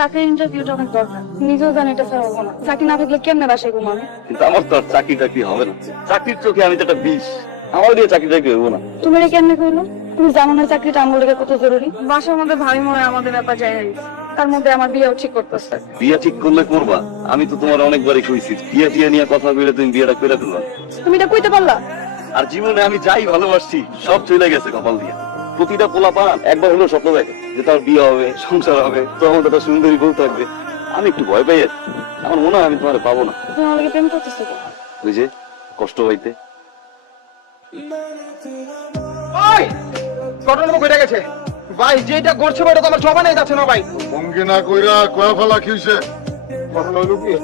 চাকরির ইন্টারভিউটা অনেক দরকার। নিজেও জানি এটা স্যার হবো না। চাকরি না থাকলে কেমনে বাসায় ঘুমাবে? কিন্তু আমার তো আর চাকরি টাকরি হবে না। চাকরির চোখে আমি তো একটা বিষ। আমার দিয়ে চাকরি টাকরি হবো না। তুমি এটা কেমনে করলো? তুমি জানো না চাকরিটা আমার লেগে কত জরুরি? বাসার মধ্যে ভাই মনে আমাদের ব্যাপার যাই তার মধ্যে আমার বিয়েও ঠিক করতেছে। বিয়ে ঠিক করলে করবা। আমি তো তোমার অনেকবারই কইছি বিয়ে টিয়ে নিয়ে কথা বলে তুমি বিয়েটা করে ফেলবা। তুমি এটা কইতে পারলা? আর জীবনে আমি যাই ভালোবাসছি সব চলে গেছে কপাল দিয়ে। প্রতিটা পোলাপান একবার হলেও স্বপ্ন দেখে যে তার বিয়ে হবে, সংসার হবে, তখন একটা সুন্দরী বউ থাকবে। আমি একটু ভয় পাই আর কি। আমার মনে হয় আমি তোমার পাবো না। তুমি আমার লাগে প্রেম করতেছো কেন? ওই যে কষ্ট হইতে। ভাই ঘটনা কইরা গেছে ভাই, যেটা করছে ওটা তো আমার জবানে যাচ্ছে না ভাই। অঙ্গে না কইরা কয়া ফেলা কি হইছে? ঘটনা হলো কি,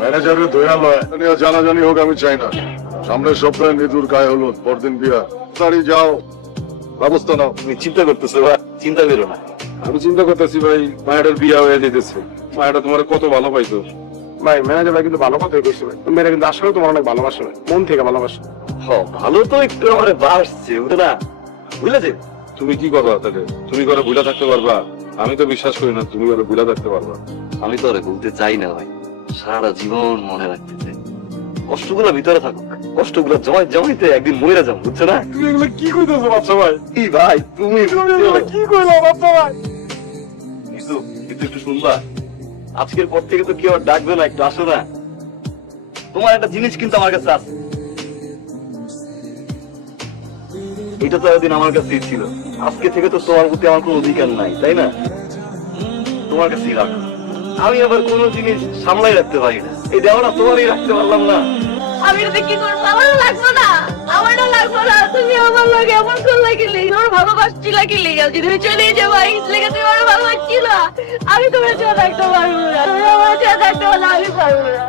ম্যানেজারের ধইরা লয় নিয়ে জানাজানি হোক আমি চাই না। সামনের সপ্তাহে নিদুর গায়ে হলো, পরদিন বিয়া। তাড়ি যাও, ব্যবস্থা নাও। তুমি চিন্তা করতেছো বা চিন্তা করো না। আমি চিন্তা করতেছি ভাই, মায়ের বিয়া হয়ে যেতেছে। মায়েরা তোমার কত ভালো পাইতো ভাই ম্যানেজার ভাই কিন্তু ভালো কথাই কইছে ভাই। মেয়েরা কিন্তু আসলে তোমার অনেক ভালোবাসে ভাই, মন থেকে ভালোবাসে। ভালো তো একটু আমার বাসছে বুঝলে না, বুঝলেছে। তুমি কি করবা তাহলে? তুমি করে ভুলা থাকতে পারবা? আমি তো বিশ্বাস করি না তুমি করে ভুলা থাকতে পারবা। আমি তো আরে বলতে চাই না ভাই, সারা জীবন মনে রাখতে চাই। কষ্টগুলো ভিতরে থাকুক, কষ্টগুলো জমাইতে একদিন মরে যাবো, বুঝছো না? তুমি এগুলো কি কইতেছো বাচ্চা ভাই? কি ভাই তুমি কি কইলা বাচ্চা ভাই? একটু একটু শুনবা। আজকের পর থেকে তো কেউ আর ডাকবে না, একটু আসো না। তোমার একটা জিনিস কিন্তু আমার কাছে আছে, এটা তো একদিন আমার কাছেই ছিল। আজকে থেকে তো তোমার প্রতি আমার কোনো অধিকার নাই, তাই না? তোমার কাছেই রাখো। আমি আবার কোনো জিনিস সামলাই রাখতে পারি না। এই দেওয়া না তোমারই রাখতে পারলাম না। আমি এটা কি করবো? আমারও লাগবে না, আমারও লাগবে না। তুমি আমার লাগে এমন করলে কি লেগে? আমার ভালোবাসছিলা কি লেগে? যদি তুমি চলে যাবো এই লেগে তুমি আমার ভালোবাসছিলা। আমি তোমার ছাড়া থাকতে পারবো না, তুমি আমার ছাড়া থাকতে পারলে আমি পারবো না।